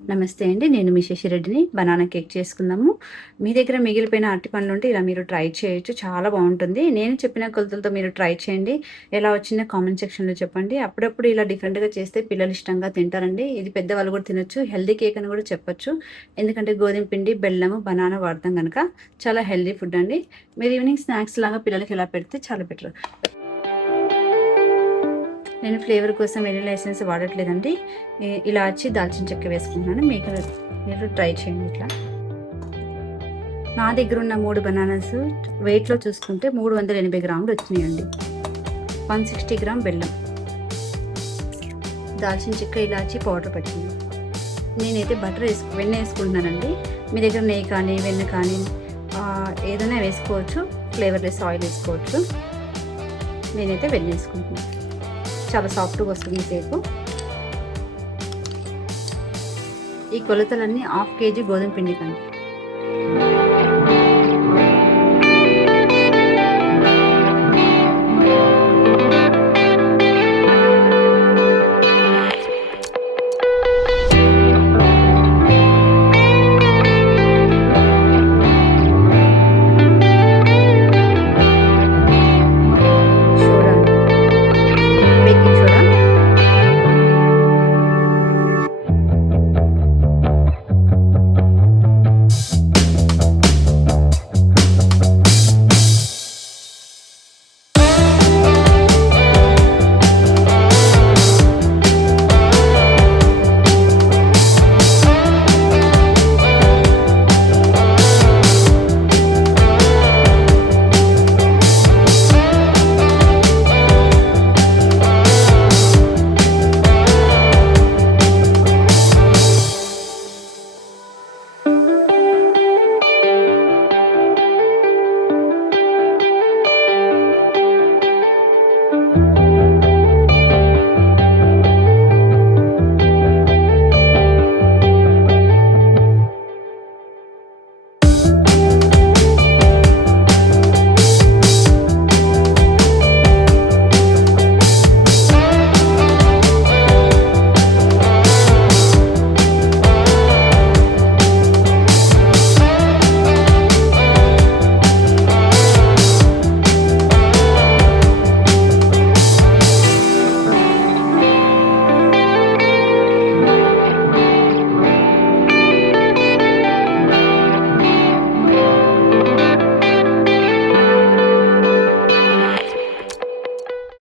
నమస్తే అండి. నేను మీ శశిరెడ్డిని. బనానా కేక్ చేసుకుందాము. మీ దగ్గర మిగిలిపోయిన అరటిపండ్లు ఉంటే ఇలా మీరు ట్రై చేయొచ్చు. చాలా బావుంటుంది. నేను చెప్పిన కొలతలతో మీరు ట్రై చేయండి. ఎలా వచ్చిందో కామెంట్ సెక్షన్‌లో చెప్పండి. అప్పుడప్పుడు ఇలా డిఫరెంట్‌గా చేస్తే పిల్లలు ఇష్టంగా తింటారండి. ఇది పెద్దవాళ్ళు కూడా తినొచ్చు. హెల్తీ కేక్ అని కూడా చెప్పొచ్చు. ఎందుకంటే గోధుమ పిండి, బెల్లము, బనానా వాడతాం గనక చాలా హెల్తీ ఫుడ్ అండి. మీరు ఈవినింగ్ స్నాక్స్ లాగా పిల్లలకి ఇలా పెడితే చాలా బెటర్. నేను ఫ్లేవర్ కోసం వెనిలా ఎసెన్స్ వాడట్లేదండి. ఇలాచి, దాల్చిన చెక్క వేసుకుంటున్నాను. మీరు ట్రై చేయండి ఇట్లా. నా దగ్గర ఉన్న 3 బనానాస్ వెయిట్లో చూసుకుంటే 380 గ్రాములు వచ్చినాయండి. 160 గ్రామ్ బెల్లం, దాల్చిన చెక్క, ఇలాచి పౌడర్ పట్టింది. నేనైతే వెన్న వేసుకుంటున్నానండి. మీ దగ్గర నెయ్యి కానీ వెన్న కానీ ఏదైనా వేసుకోవచ్చు. ఫ్లేవర్లెస్ ఆయిల్ వేసుకోవచ్చు. నేనైతే వెన్న వేసుకుంటున్నాను. చాలా సాఫ్ట్గా వస్తుంది కేకు. ఈ కొలతలన్నీ 1/2 kg గోధుమ పిండి కండి.